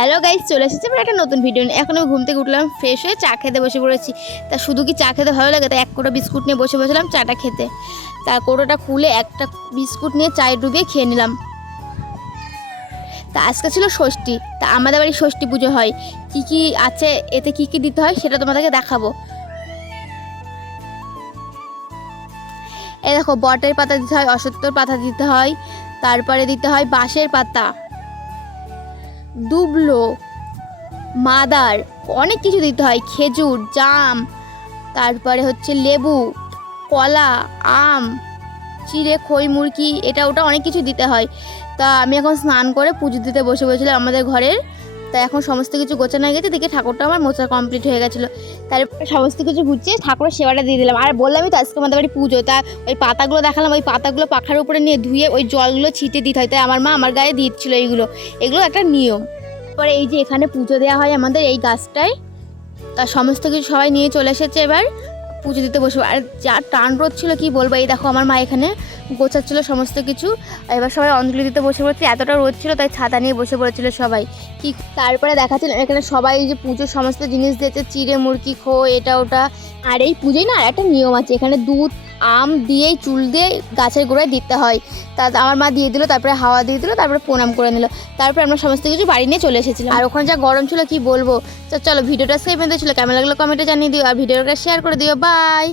Hello guys চলে এসেছে আমার একটা নতুন ভিডিও নিয়ে। এখন আমি ঘুম থেকে উঠলাম ফ্রেশ হয়ে চা খেতে বসে পড়েছি। তা শুধু কি চা খেতে ভালো লাগে? তাই এক কোটা বিস্কুট নিয়ে বসে বসলাম চাটা খেতে। তার কোটোটা খুলে একটা বিস্কুট নিয়ে চায়ে ডুবিয়ে খেয়ে নিলাম। তা আজকে ছিল ষষ্ঠী, তা আমাদের বাড়ি ষষ্ঠী পুজো হয়। কি কি আছে, এতে কি কি দিতে হয় সেটা তোমাদেরকে দেখাবো। এই দেখো, বটের পাতা দিতে হয় অসত্যর পাতা দিতে হয়, তারপরে দিতে হয় বাঁশের পাতা। দুবলো, মাদার, অনেক কিছু দিতে হয়। খেজুর, জাম, তারপরে হচ্ছে লেবু, কলা, আম, চিড়ে, খই, মুরগি, এটা ওটা অনেক কিছু দিতে হয়। তা আমি এখন স্নান করে পুজো দিতে বসে বসেছিলাম আমাদের ঘরের। তা এখন সমস্ত কিছু গোছানো হয়ে গেছে, দেখে ঠাকুরটা আমার মোচা কমপ্লিট হয়ে গেছিল। তারপরে সমস্ত কিছু গুছিয়ে ঠাকুরের সেবাটা দিয়ে দিলাম। আর বললামই তো আজকে আমাদের বাড়ি পুজো, তা ওই পাতাগুলো দেখালাম, ওই পাতাগুলো পাখার উপরে নিয়ে ধুয়ে ওই জলগুলো ছিটে দিতে হয়। তাই আমার মা আমার গায়ে দিচ্ছিল এইগুলো। এগুলো একটা নিয়ম। পরে এই যে এখানে পুজো দেওয়া হয় আমাদের এই গাছটায়, তা সমস্ত কিছু সবাই নিয়ে চলে এসেছে এবার পুজো দিতে বসবো। আর যা টান রোদ ছিল কি বলব? এই দেখো আমার মা এখানে গোছাচ্ছিল সমস্ত কিছু। এবার সবাই অঞ্জলি দিতে বসে পড়েছে। এতটা রোদ ছিল, তাই ছাতা নিয়ে বসে পড়েছিল সবাই। কি তারপরে দেখাচ্ছিল এখানে সবাই যে পুজোর সমস্ত জিনিস দিয়েছে, চিড়ে মুরগি, খো, এটা, ওটা। আর এই পুজোয় না একটা নিয়ম আছে, এখানে দুধ, আম দিয়েই চুল দিয়ে গাছের গোড়ায় দিতে হয়। তা আমার মা দিয়ে দিল, তারপরে হাওয়া দিয়ে দিল, তারপরে প্রণাম করে নিল। তারপরে আমরা সমস্ত কিছু বাড়ি নিয়ে চলে এসেছিলাম। আর ওখানে যা গরম ছিল, কি বলব? চলো, ভিডিওটা সেই পর্যন্ত ছিল। কেমন লাগল কমেন্টে জানিয়ে দিও, আর ভিডিওটা শেয়ার করে দিও। বাই!